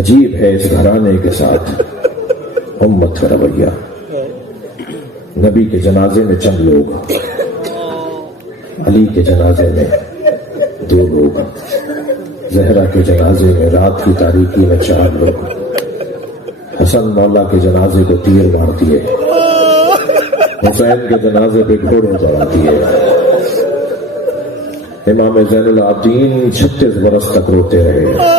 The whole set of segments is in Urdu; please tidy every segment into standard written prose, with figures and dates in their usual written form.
عجیب ہے اس گھرانے کے ساتھ امت کا رویہ. نبی کے جنازے میں چند لوگ، علی کے جنازے میں 2 لوگ، زہرا کے جنازے میں رات کی تاریکی میں 4 لوگ، حسن مولا کے جنازے کو تیر مار دیے، حسین کے جنازے پہ گھوڑے چڑھا دیے، امام زین العابدین 36 برس تک روتے رہے،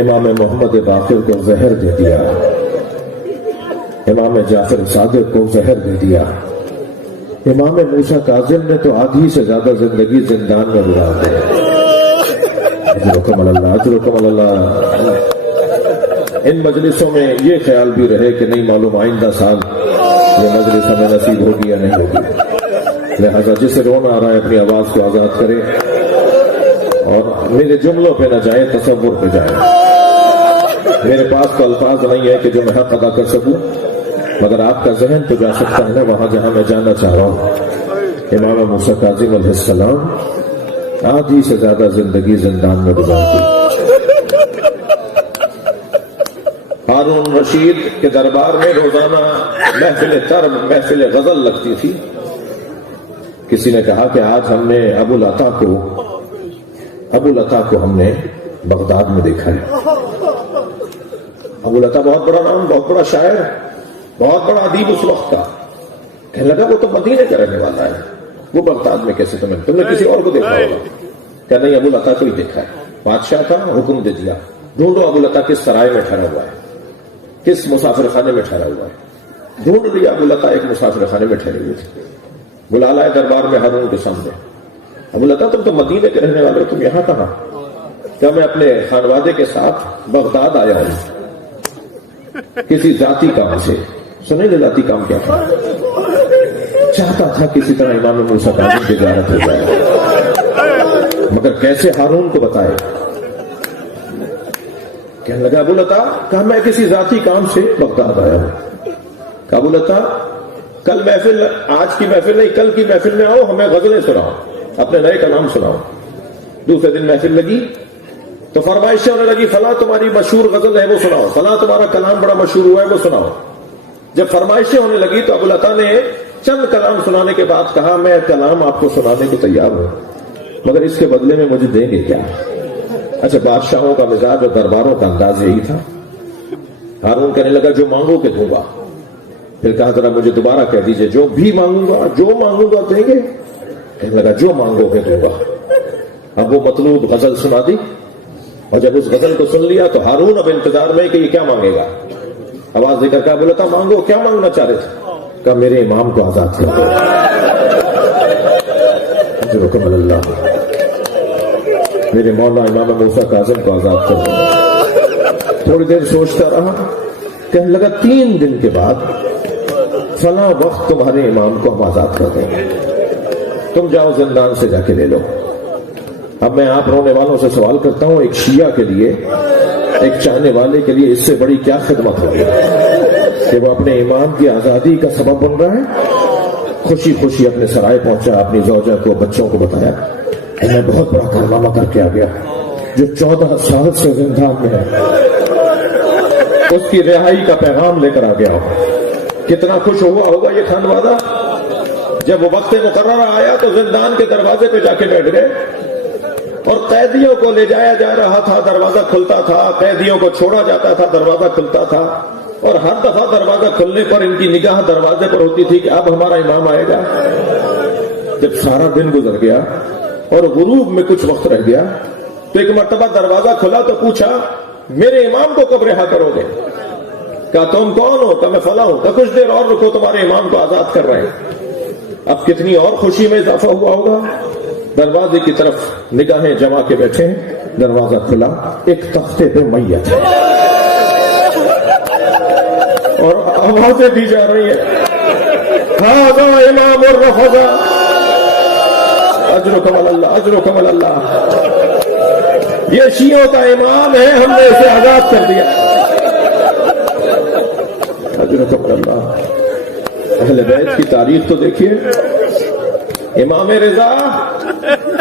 امام محمد باقر کو زہر دے دیا، امام جعفر صادق کو زہر دے دیا، امام موسیٰ کاظم نے تو آدھی سے زیادہ زندگی زندان میں گزار دی. اجرکم اللہ، اجرکم اللہ. ان مجلسوں میں یہ خیال بھی رہے کہ نہیں معلوم آئندہ سال یہ مجلس ہمیں نصیب ہوگی یا نہیں ہوگی، لہذا جسے رونا آ رہا ہے اپنی آواز کو آزاد کرے اور میرے جملوں پہ نہ جائے، تصور پہ جائے. میرے پاس تو الفاظ نہیں ہے کہ جو میں حق ادا کر سکوں، مگر آپ کا ذہن تو جا سکتا ہے نا وہاں جہاں میں جانا چاہ رہا ہوں. امام موسیٰ کاظم علیہ السلام آدھی سے زیادہ زندگی زندان میں گزار دی. ہارون رشید کے دربار میں روزانہ محفل طرب، محفل غزل لگتی تھی. کسی نے کہا کہ آج ہم نے ابو العطا کو ہم نے بغداد میں دیکھا ہے. ابو العطا بہت بڑا نام، بہت بڑا شاعر، بہت بڑا ادیب اس وقت کا. کہنے لگا وہ تو مدینے کا رہنے والا ہے، وہ بغداد میں کیسے؟ تم نے کسی اور کو دیکھا ہوگا. کہ نہیں، ابو العطا کو ہی دیکھا ہے. بادشاہ کا حکم دے دیا، ڈھونڈو ابو العطا کس سرائے میں ٹھہرا ہوا ہے، کس مسافر خانے میں ٹھہرا ہوا ہے. ڈھونڈ لیا، ابو العطا ایک مسافر خانے میں ٹھہرے ہوئے تھے. بلا لائے دربار میں ہارون کے سامنے. ابو العطا تم تو مدینے کے رہنے والے ہو، تم یہاں کہاں؟ کیا میں اپنے خانوادے کے ساتھ بغداد آیا ہوں کسی ذاتی کام سے. سنیں گے ذاتی کام کیا تھا؟ چاہتا تھا کسی طرح امام موسیٰ کاظم کی زیارت ہو جائے، مگر کیسے ہارون کو بتائے. کہنے لگا ابو العطا، کہا میں کسی ذاتی کام سے بغداد آیا ہوں. کہا ابو العطا کل محفل، آج کی محفل نہیں کل کی محفل میں آؤ، ہمیں غزلیں سناؤ، اپنے نئے کلام سناؤ. دوسرے دن محفل لگی تو فرمائشیں ہونے لگی، فلاں تمہاری مشہور غزل ہے وہ سناؤ، فلاں تمہارا کلام بڑا مشہور ہوا ہے وہ سناؤ. جب فرمائشیں ہونے لگی تو ابو العطا نے چند کلام سنانے کے بعد کہا میں کلام آپ کو سنانے کو تیار ہوں، مگر اس کے بدلے میں مجھے دیں گے کیا؟ اچھا، بادشاہوں کا مزاج اور درباروں کا انداز یہی تھا. ہارون کہنے لگا جو مانگو کہ دوں گا. پھر کہا ذرا مجھے دوبارہ کہہ دیجئے، جو بھی مانگوں گا، جو مانگوں گا دیں گے؟ کہنے لگا جو مانگو کہ دوں گا. اب وہ مطلوب غزل سنا دی، اور جب اس غزل کو سن لیا تو ہارون اب انتظار میں کہ یہ کیا مانگے گا. آواز دے کر کہا ابو العطا مانگو، کیا مانگنا چاہ رہے تھے؟ کہا میرے امام کو آزاد کر دو. اجرکم اللہ، میرے مولا امام موسیٰ کاظم کو آزاد کر دو. تھوڑی دیر سوچتا رہا، کہنے لگا 3 دن کے بعد فلاں وقت تمہارے امام کو ہم آزاد کر دیں گے، تم جاؤ زندان سے جا کے لے لو. اب میں آپ رونے والوں سے سوال کرتا ہوں، ایک شیعہ کے لیے، ایک چاہنے والے کے لیے اس سے بڑی کیا خدمت ہوگی کہ وہ اپنے امام کی آزادی کا سبب بن رہا ہے؟ خوشی خوشی اپنے سرائے پہنچا، اپنی زوجہ کو، بچوں کو بتایا میں بہت بڑا کارنامہ کر کے آ گیا. جو 14 سال سے زندان میں ہے اس کی رہائی کا پیغام لے کر آ گیا. کتنا خوش ہوا ہوگا یہ خانوادہ. جب وہ وقت مقررہ آیا تو زندان کے دروازے پہ جا کے بیٹھ گئے، اور قیدیوں کو لے جایا جا رہا تھا، دروازہ کھلتا تھا، قیدیوں کو چھوڑا جاتا تھا، دروازہ کھلتا تھا، اور ہر دفعہ دروازہ کھلنے پر ان کی نگاہ دروازے پر ہوتی تھی کہ اب ہمارا امام آئے گا. جب سارا دن گزر گیا اور غروب میں کچھ وقت رہ گیا تو ایک مرتبہ دروازہ کھلا تو پوچھا میرے امام کو کب رہا کرو گے؟ کہا تم کون ہو؟ کہا میں فلاں ہوں. کہا کچھ دیر اور رکو، تمہارے امام کو آزاد کر رہے ہیں. اب کتنی اور خوشی میں اضافہ ہوا ہوگا. دروازے کی طرف نگاہیں جما کے بیٹھے، دروازہ کھلا، ایک تختے پہ میت ہے اور آوازیں دی جا رہی ہیں ھذا امام الرفضہ. اجرکم اللہ، اجرکم اللہ. یہ شیعوں کا امام ہے، ہم نے اسے آزاد کر دیا. اجرکم اللہ. اہل بیت کی تاریخ تو دیکھیے. امام رضا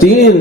3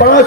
5